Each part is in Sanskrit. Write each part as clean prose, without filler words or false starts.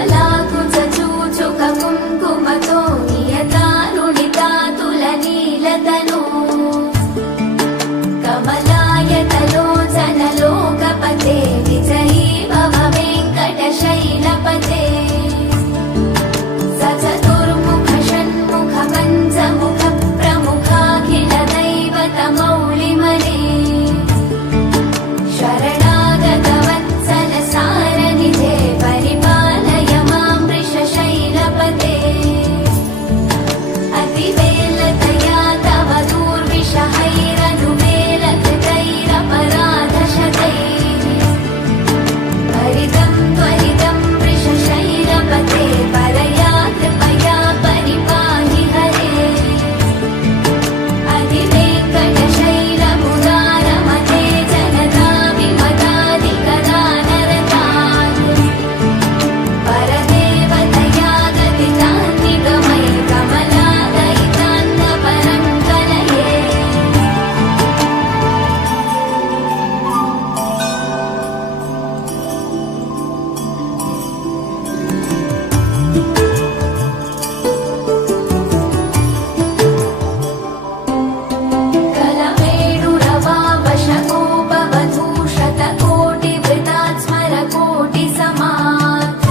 कमलाकुचूचुककुङ्कुमतो नियतारुणितातुलनीलतनो कमलायतलोचनलोकपते विजयी भव वेङ्कटशैलपते सचतुर्मुख षण्मुख पञ्चमुख प्रमुखाखिल दैवतमौलिमने शरणागतवत्सल सारनिधे परिपालय मां वृषशैलपते अतिवेलतया तव दूर्विषहैरनुवेलकृतैरपराधशतैः हरितं त्वरितं वृषशैलपते परया कृपया परिपाहि हरे अधिवेङ्कटशैलमुदारमते जनता विमदादिकदानरतान् परदेवतया गदितान् निगमय कमलादयितान्नपरं कलये कलवेणुरवावशकोपवधूशतकोटिवृतात् स्मरकोटिसमात्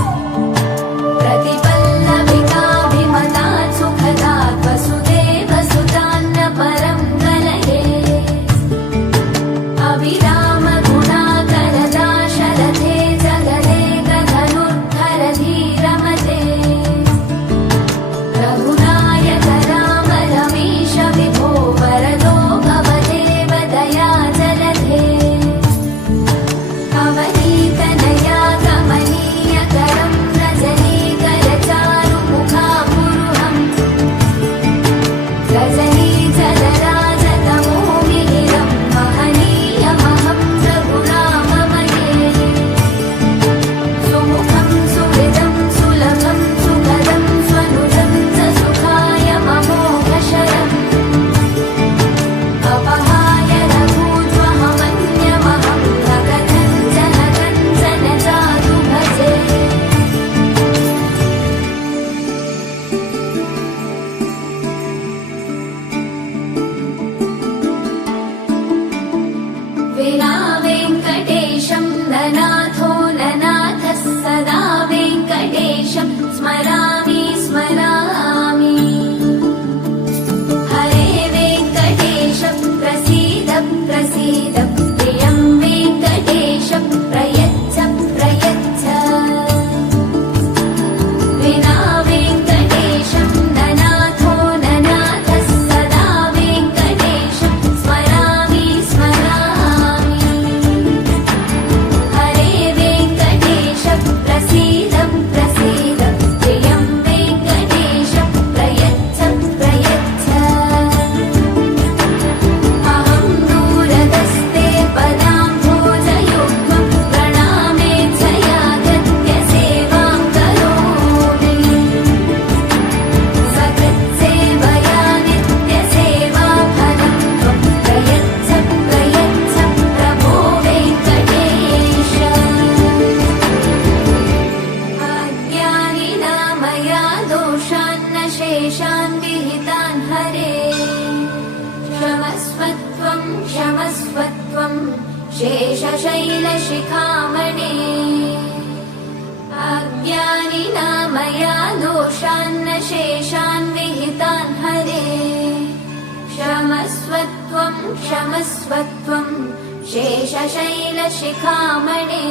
प्रतिपल्लविकाभिमतात् सुखदात् वसुदेवसुतान्नपरं कलये अविरामगुणाकरदाशरथे जगदेकधनुर्धर धीरमते रघुनायक राम रमेश विभो वरदो भवदेव दयाजलधे अवनीतनया कमनीयकरं रजनीकरचारुमुखापुरुहम् रजनीजलराजतमोमिहिरं महनीयमहं रघुराममये सुमुखं सुहृदं सुलभं सुखदं स्वनुजं च सुखाय ममोघशरम् अपहाय रघूत्वहमन्यमहं न कथञ्चन कञ्चन जातु भजे विना वेङ्कटेशं ननाथो ननाथः सदा वेङ्कटेशं स्मरामि स्मरामि हरे वेङ्कटेश प्रसीद प्रसीद प्रियं वेङ्कटेश प्रयच्छ प्रयच्छ विना वेङ्कटेशं ननाथो ननाथः सदा वेङ्कटेशं स्मरामि स्मरामि हरे वेङ्कटेश प्रसीद प्रसीद प्रियं वेङ्कटेश प्रयच्छ प्रयच्छ अहं दूरदस्ते पदाम्भोजयुग्मं प्रणामेच्छयागत्य सेवां करोमि सकृत्सेवया नित्यसेवाफलं त्वं प्रयच्छ प्रयच्छ प्रभो वेङ्कटेश अज्ञानिना मया दोषान्न शेषान् विहितान् हरे क्षमस्वत्वं क्षमस्वत्वं शेषशैलशिखामणे अज्ञानिना मया दोषान्न शेषान् विहितान् हरे क्षमस्वत्वं क्षमस्वत्वं शेषशैलशिखामणे